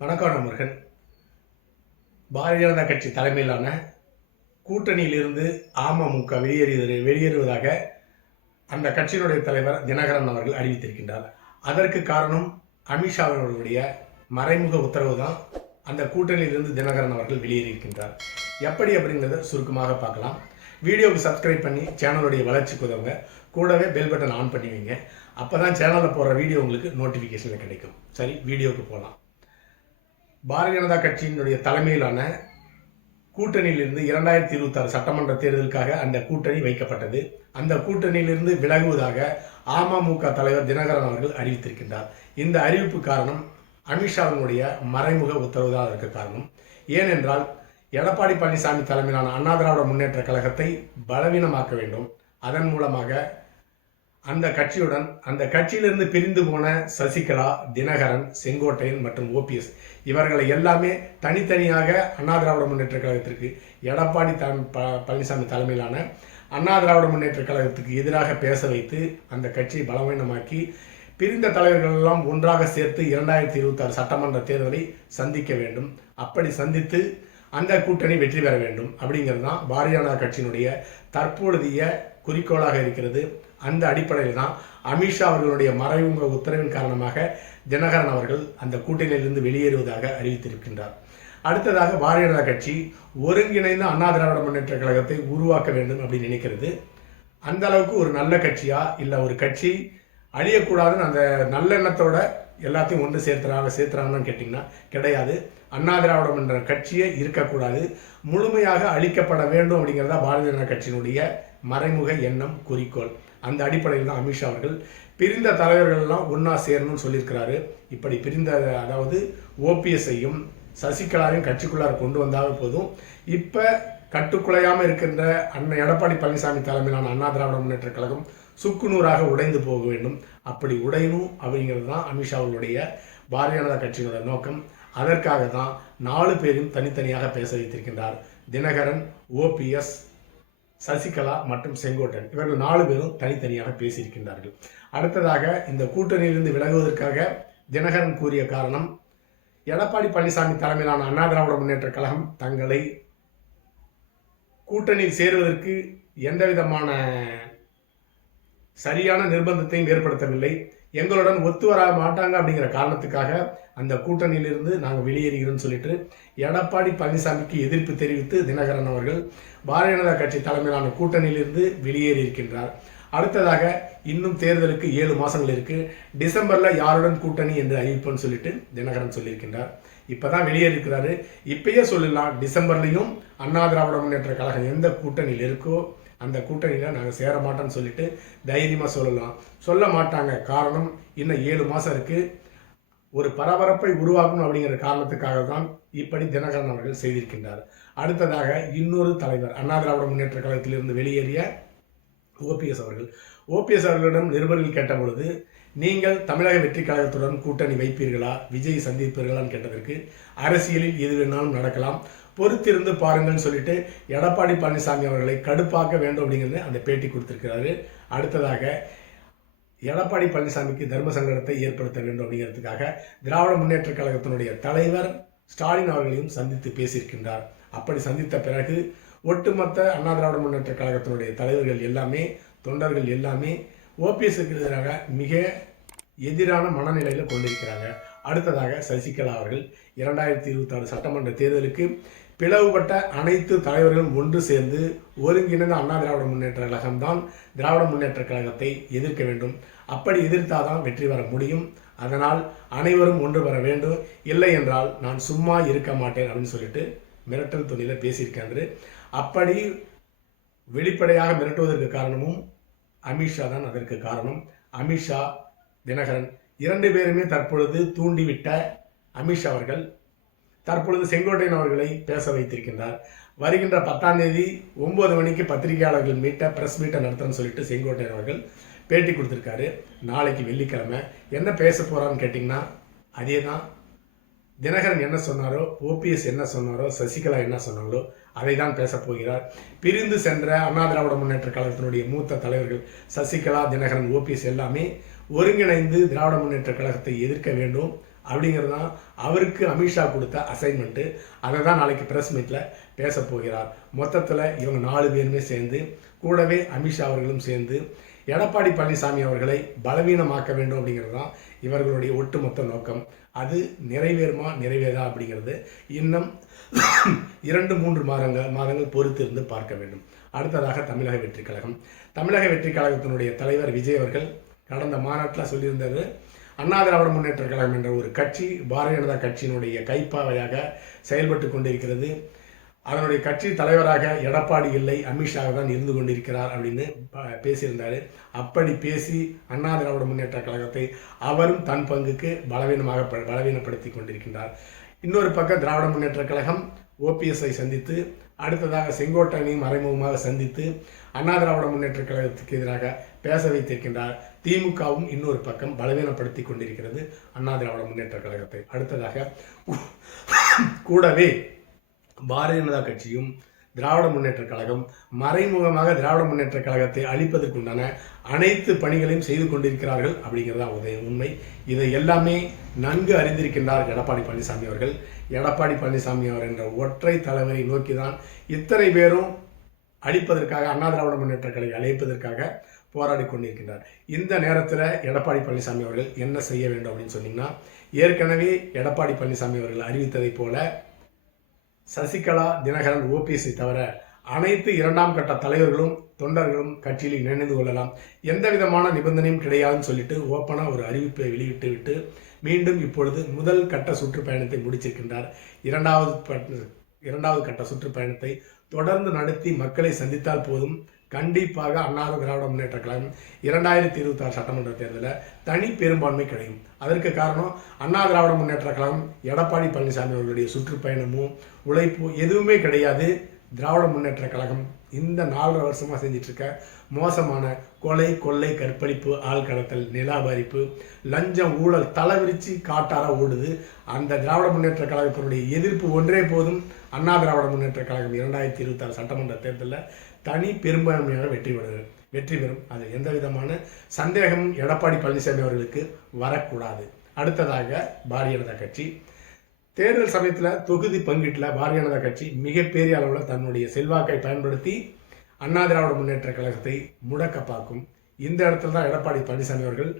வணக்கம் நண்பர்கள். பாரதிய ஜனதா கட்சி தலைமையிலான கூட்டணியிலிருந்து அமமுக வெளியேறுவதாக அந்த கட்சியினுடைய தலைவர் தினகரன் அவர்கள் அறிவித்திருக்கின்றார். அதற்கு காரணம் அமித்ஷா அவர்களுடைய மறைமுக உத்தரவு தான். அந்த கூட்டணியிலிருந்து தினகரன் அவர்கள் வெளியேறியிருக்கின்றார். எப்படி அப்படிங்கிறத சுருக்கமாக பார்க்கலாம். வீடியோவுக்கு சப்ஸ்கிரைப் பண்ணி சேனலுடைய வளர்ச்சிக்கு உதவுங்க. கூடவே பெல் பட்டன் ஆன் பண்ணி வைங்க. அப்போ தான் சேனலில் போகிற வீடியோ உங்களுக்கு நோட்டிஃபிகேஷனில் கிடைக்கும். சரி, வீடியோவுக்கு போகலாம். பாரதிய ஜனதா கட்சியினுடைய தலைமையிலான கூட்டணியிலிருந்து 2026 சட்டமன்ற தேர்தலுக்காக அந்த கூட்டணி வைக்கப்பட்டது. அந்த கூட்டணியிலிருந்து விலகுவதாக அமமுக தலைவர் தினகரன் அவர்கள் அறிவித்திருக்கின்றார். இந்த அறிவிப்பு காரணம் அமித்ஷாவினுடைய மறைமுக உத்தரவு தான் அதற்கு காரணம். ஏனென்றால் எடப்பாடி பழனிசாமி தலைமையிலான அண்ணா திராவிட முன்னேற்ற கழகத்தை பலவீனமாக்க வேண்டும். அதன் மூலமாக அந்த கட்சியிலிருந்து பிரிந்து போன சசிகலா, தினகரன், செங்கோட்டையன் மற்றும் ஓபிஎஸ் இவர்களை எல்லாமே தனித்தனியாக அண்ணா திராவிட முன்னேற்ற கழகத்திற்கு எடப்பாடி பழனிசாமி தலைமையிலான அண்ணா திராவிட முன்னேற்ற கழகத்துக்கு எதிராக பேச வைத்து அந்த கட்சியை பலவீனமாக்கி பிரிந்த தலைவர்கள் எல்லாம் ஒன்றாக சேர்த்து 2026 சட்டமன்ற தேர்தலை சந்திக்க வேண்டும். அப்படி சந்தித்து அந்த கூட்டணி வெற்றி பெற வேண்டும் அப்படிங்கிறது தான் பாரதிய ஜனதா கட்சியினுடைய தற்பொழுதைய குறிக்கோளாக இருக்கிறது. அந்த அடிப்படையில் தான் அமித்ஷா அவர்களுடைய மறைமுக உத்தரவின் காரணமாக தினகரன் அவர்கள் அந்த கூட்டணியிலிருந்து வெளியேறுவதாக அறிவித்திருக்கின்றார். அடுத்ததாக பாரதிய ஜனதா கட்சி ஒருங்கிணைந்த அண்ணா திராவிட முன்னேற்ற கழகத்தை உருவாக்க வேண்டும் அப்படின்னு நினைக்கிறது. அந்த அளவுக்கு ஒரு நல்ல கட்சியா இல்லை ஒரு கட்சி அழியக்கூடாதுன்னு அந்த நல்லெண்ணத்தோட எல்லாத்தையும் ஒன்று சேர்த்துறாங்கன்னு கேட்டிங்கன்னா கிடையாது. அண்ணா திராவிடம் என்ற கட்சியே இருக்கக்கூடாது, முழுமையாக அழிக்கப்பட வேண்டும் அப்படிங்கிறதா பாரதிய ஜனதா கட்சியினுடைய மறைமுக எண்ணம், குறிக்கோள். அந்த அடிப்படையில் தான் அமித்ஷா அவர்கள் பிரிந்த தலைவர்கள் எல்லாம் ஒன்றா சேரணும்னு சொல்லியிருக்கிறாரு. இப்படி பிரிந்த, அதாவது ஓபிஎஸ்ஐயும் சசிகலாவையும் கட்சிக்குள்ளார கொண்டு வந்தாக போதும். இப்போ கட்டுக்குலையாமல் இருக்கின்ற அண்ணன் எடப்பாடி பழனிசாமி தலைமையிலான அண்ணா திராவிட முன்னேற்ற கழகம் சுக்குநூறாக உடைந்து போக வேண்டும். அப்படி உடையணும் அப்படிங்கிறது தான் அமித்ஷா அவர்களுடைய பாரதிய ஜனதா கட்சியினுடைய நோக்கம். அதற்காக தான் 4 பேரையும் தனித்தனியாக பேச வைத்திருக்கின்றார். தினகரன், ஓபிஎஸ், சசிகலா மற்றும் செங்கோட்டையன் இவர்கள் 4 பேரும் தனித்தனியாக பேசியிருக்கின்றார்கள். அடுத்ததாக இந்த கூட்டணியிலிருந்து விலகுவதற்காக தினகரன் கூறிய காரணம், எடப்பாடி பழனிசாமி தலைமையிலான அண்ணா திராவிட முன்னேற்ற கழகம் தங்களை கூட்டணியில் சேருவதற்கு எந்த விதமான சரியான நிர்பந்தத்தையும் ஏற்படுத்தவில்லை. எங்களுடன் ஒத்து வர மாட்டாங்க அப்படிங்கிற காரணத்துக்காக அந்த கூட்டணியிலிருந்து நாங்கள் வெளியேறுகிறோம்னு சொல்லிட்டு எடப்பாடி பழனிசாமிக்கு எதிர்ப்பு தெரிவித்து தினகரன் அவர்கள் பாரதிய ஜனதா கட்சி தலைமையிலான கூட்டணியிலிருந்து வெளியேறி இருக்கின்றார். அடுத்ததாக இன்னும் தேர்தலுக்கு 7 மாதங்கள் இருக்கு. டிசம்பரில் யாருடன் கூட்டணி என்று அறிவிப்போன்னு சொல்லிட்டு தினகரன் சொல்லியிருக்கின்றார். இப்போதான் வெளியேறிருக்கிறாரு. இப்பயே சொல்லலாம், டிசம்பர்லையும் அண்ணா திராவிட முன்னேற்ற கழகம் எந்த கூட்டணியில் இருக்கோ அந்த கூட்டணியில் நாங்கள் சேர மாட்டோம்னு சொல்லிட்டு தைரியமாக சொல்லலாம். சொல்ல மாட்டாங்க. காரணம், இன்னும் 7 மாதம் இருக்குது. ஒரு பரபரப்பை உருவாக்கணும் அப்படிங்கிற காரணத்துக்காக தான் இப்படி தினகரன் அவர்கள் செய்திருக்கின்றார். அடுத்ததாக இன்னொரு தலைவர், அண்ணா திராவிட முன்னேற்ற கழகத்திலிருந்து வெளியேறிய ஓபிஎஸ் அவர்களிடம் நிருபர்கள் கேட்டபொழுது, நீங்கள் தமிழக வெற்றி கழகத்துடன் கூட்டணி வைப்பீர்களா, விஜய் சந்திப்பீர்களான்னு கேட்டதற்கு, அரசியலில் எது வேணாலும் நடக்கலாம், பொறுத்திருந்து பாருங்கள்னு சொல்லிட்டு எடப்பாடி பழனிசாமி அவர்களை கடுப்பாக்க வேண்டும் அப்படிங்கிறது அந்த பேட்டி கொடுத்திருக்கிறாரு. அடுத்ததாக எடப்பாடி பழனிசாமிக்கு தர்ம சங்கடத்தை ஏற்படுத்த வேண்டும் அப்படிங்கிறதுக்காக திராவிட முன்னேற்ற கழகத்தினுடைய தலைவர் ஸ்டாலின் அவர்களையும் சந்தித்து பேசியிருக்கின்றார். அப்படி சந்தித்த பிறகு ஒட்டுமொத்த அண்ணா திராவிட முன்னேற்ற கழகத்தினுடைய தலைவர்கள் எல்லாமே, தொண்டர்கள் எல்லாமே ஓபிஎஸ்க்கு எதிராக மிக எதிரான மனநிலையில் கொண்டிருக்கிறாங்க. அடுத்ததாக சசிகலா அவர்கள் 2026 சட்டமன்ற தேர்தலுக்கு பிளவுபட்ட அனைத்து தலைவர்களும் ஒன்று சேர்ந்து ஒருங்கிணைந்த அண்ணா திராவிட முன்னேற்ற கழகம்தான் திராவிட முன்னேற்ற கழகத்தை எதிர்க்க வேண்டும். அப்படி எதிர்த்தாதான் வெற்றி பெற முடியும். அதனால் அனைவரும் ஒன்று பெற வேண்டும், இல்லை என்றால் நான் சும்மா இருக்க மாட்டேன் அப்படின்னு சொல்லிட்டு மிரட்டல் துணியில் பேசியிருக்காரு. அப்படி வெளிப்படையாக மிரட்டுவதற்கு காரணமும் அமித்ஷா தான் அதற்கு காரணம். அமித்ஷா, தினகரன் 2 பேருமே தற்பொழுது தூண்டிவிட்ட அமித்ஷா அவர்கள் தற்பொழுது செங்கோட்டையன் அவர்களை பேச வைத்திருக்கின்றார். வருகின்ற 10ஆம் தேதி 9 மணிக்கு பத்திரிகையாளர்கள் பிரஸ் மீட்டை நடத்துறேன்னு சொல்லிட்டு செங்கோட்டையன் அவர்கள் பேட்டி கொடுத்துருக்காரு. நாளைக்கு வெள்ளிக்கிழமை என்ன பேச போறான்னு கேட்டிங்கன்னா, அதே தான் தினகரன் என்ன சொன்னாரோ, ஓபிஎஸ் என்ன சொன்னாரோ, சசிகலா என்ன சொன்னாங்களோ அதை தான் பேசப் போகிறார். பிரிந்து சென்ற அண்ணா திராவிட முன்னேற்ற கழகத்தினுடைய மூத்த தலைவர்கள் சசிகலா, தினகரன், ஓபிஎஸ் எல்லாமே ஒருங்கிணைந்து திராவிட முன்னேற்ற கழகத்தை எதிர்க்க வேண்டும். அப்படிங்கிறது தான் அவருக்கு அமித்ஷா கொடுத்த அசைன்மெண்ட்டு. அதை தான் நாளைக்கு ப்ரெஸ் மீட்டில் பேச போகிறார். மொத்தத்தில் இவங்க 4 பேருமே சேர்ந்து, கூடவே அமித்ஷா அவர்களும் சேர்ந்து எடப்பாடி பழனிசாமி அவர்களை பலவீனமாக்க வேண்டும் அப்படிங்கிறது தான் இவர்களுடைய ஒட்டுமொத்த நோக்கம். அது நிறைவேறுமா நிறைவேறா அப்படிங்கிறது இன்னும் 2-3 மாதங்கள் பொறுத்து இருந்து பார்க்க வேண்டும். அடுத்ததாக தமிழக வெற்றி கழகம். தமிழக வெற்றி கழகத்தினுடைய தலைவர் விஜய் அவர்கள் கடந்த மாநாட்டில் சொல்லியிருந்தது, அண்ணா திராவிட முன்னேற்ற கழகம் என்ற ஒரு கட்சி பாரதிய ஜனதா கட்சியினுடைய கைப்பாவையாக செயல்பட்டு கொண்டிருக்கிறது. அதனுடைய கட்சி தலைவராக எடப்பாடி இல்லை, அமித்ஷா தான் இருந்து கொண்டிருக்கிறார் அப்படின்னு பேசியிருந்தார். அப்படி பேசி அண்ணா திராவிட முன்னேற்ற கழகத்தை அவரும் தன் பங்குக்கு பலவீனப்படுத்தி கொண்டிருக்கின்றார். இன்னொரு பக்கம் திராவிட முன்னேற்ற கழகம் ஓபிஎஸ்ஐ சந்தித்து, அடுத்ததாக செங்கோட்டையனையும் மறைமுகமாக சந்தித்து அண்ணா திராவிட முன்னேற்ற கழகத்துக்கு எதிராக பேச வைத்திருக்கின்றார். திமுகவும் இன்னொரு பக்கம் பலவீனப்படுத்தி கொண்டிருக்கிறது அண்ணா திராவிட முன்னேற்ற கழகத்தை. அடுத்ததாக கூடவே பாரதிய ஜனதா கட்சியும் திராவிட முன்னேற்ற கழகம் மறைமுகமாக திராவிட முன்னேற்ற கழகத்தை அழிப்பதற்குண்டான அனைத்து பணிகளையும் செய்து கொண்டிருக்கிறார்கள் அப்படிங்கிறதா உண்மை. இதை எல்லாமே நன்கு அறிந்திருக்கின்றார் எடப்பாடி பழனிசாமி அவர்கள். எடப்பாடி பழனிசாமி அவர் என்ற ஒற்றை தலைவரை நோக்கி தான் இத்தனை பேரும் அழிப்பதற்காக, அண்ணா திராவிட முன்னேற்ற கழகத்தை அழிப்பதற்காக போராடி கொண்டிருக்கின்றார். இந்த நேரத்தில் எடப்பாடி பழனிசாமி அவர்கள் என்ன செய்ய வேண்டும் அப்படின்னு சொன்னீங்கன்னா, ஏற்கனவே எடப்பாடி பழனிசாமி அவர்கள் அறிவித்ததை போல சசிகலா, தினகரன், ஓபிஎஸ்ஐ தவிர அனைத்து 2ஆம் கட்ட தலைவர்களும் தொண்டர்களும் கட்சியில் இணைந்து கொள்ளலாம், எந்த விதமான நிபந்தனையும் கிடையாதுன்னு சொல்லிட்டு ஓப்பனாக ஒரு அறிவிப்பை வெளியிட்டு விட்டு மீண்டும் இப்பொழுது முதல் கட்ட சுற்றுப்பயணத்தை முடிச்சிருக்கின்றார். இரண்டாவது கட்ட சுற்றுப்பயணத்தை தொடர்ந்து நடத்தி மக்களை சந்தித்தால் போதும், கண்டிப்பாக அண்ணா திராவிட முன்னேற்ற கழகம் 2026 சட்டமன்ற தேர்தலில் தனி பெரும்பான்மை கிடைக்கும். அதற்கு காரணம் அண்ணா திராவிட முன்னேற்ற கழகம் எடப்பாடி பழனிசாமி அவர்களுடைய சுற்றுப்பயணமும் உழைப்பு எதுவுமே கிடையாது. திராவிட முன்னேற்ற கழகம் இந்த 4.5 வருஷமாக செஞ்சிட்டு இருக்க மோசமான கொலை, கொள்ளை, கற்பழிப்பு, ஆள் கடத்தல், நிலாபரிப்பு, லஞ்சம், ஊழல் தலைவிரிச்சு காட்டாரா ஓடுது. அந்த திராவிட முன்னேற்ற கழகத்தினுடைய எதிர்ப்பு ஒன்றே போதும், அண்ணா திராவிட முன்னேற்ற கழகம் 2026 சட்டமன்ற தேர்தலில் தனி பெரும்பான்மையாக வெற்றி பெறும். அது எந்த விதமான சந்தேகமும் எடப்பாடி பழனிசாமி அவர்களுக்கு வரக்கூடாது. அடுத்ததாக பாரதிய ஜனதா கட்சி தேர்தல் சமயத்தில் தொகுதி பங்கீட்டில் பாரதிய ஜனதா கட்சி மிகப்பெரிய அளவில் தன்னுடைய செல்வாக்கை பயன்படுத்தி அண்ணா திராவிட முன்னேற்ற கழகத்தை முடக்க பார்க்கும். இந்த இடத்துல தான் எடப்பாடி பழனிசாமி அவர்கள்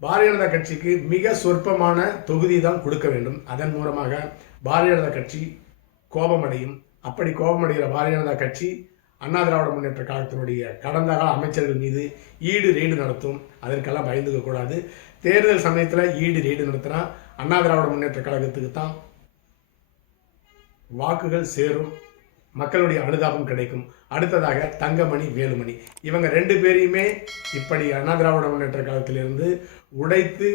பாரதிய ஜனதா கட்சிக்கு மிக சொற்பமான தொகுதி தான் கொடுக்க வேண்டும். அதன் மூலமாக பாரதிய ஜனதா கட்சி கோபமடையும். அப்படி கோபமடைகிற பாரதிய ஜனதா கட்சி அண்ணா திராவிட முன்னேற்ற கழகத்தினுடைய கடந்த கால அமைச்சர்கள் மீது ரெய்டு நடத்தும். அதற்கெல்லாம் பயந்துக்க கூடாது. தேர்தல் சமயத்தில் ரெய்டு நடத்தினா அண்ணா திராவிட முன்னேற்ற கழகத்துக்கு தான் வாக்குகள் சேரும், மக்களுடைய அனுதாபம் கிடைக்கும். அடுத்ததாக தங்கமணி, வேலுமணி, இவங்க 2 பேரையுமே இப்படி அண்ணா திராவிட முன்னேற்ற கழகத்திலிருந்து உடைத்து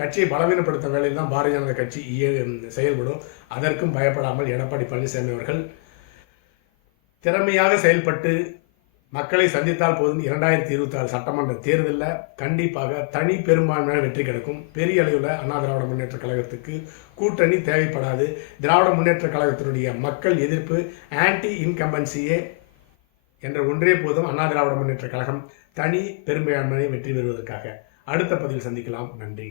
கட்சியை பலவீனப்படுத்தும் வேலையில் தான் பாரதிய ஜனதா கட்சி செயல்படும். அதற்கும் பயப்படாமல் எடப்பாடி பழனிசாமி அவர்கள் திறமையாக செயல்பட்டு மக்களை சந்தித்தால் போதும் 2026 சட்டமன்ற தேர்தலில் கண்டிப்பாக தனி பெரும்பான்மையான வெற்றி கிடைக்கும். பெரிய அளவில் அண்ணா திராவிட முன்னேற்ற கழகத்துக்கு கூட்டணி தேவைப்படாது. திராவிட முன்னேற்ற கழகத்தினுடைய மக்கள் எதிர்ப்பு, ஆன்டி இன்கம்பன்சியே என்ற ஒன்றே போதும் அண்ணா திராவிட முன்னேற்ற கழகம் தனி பெரும்பான்மையை வெற்றி பெறுவதற்காக. அடுத்த பதிவில் சந்திக்கலாம். நன்றி.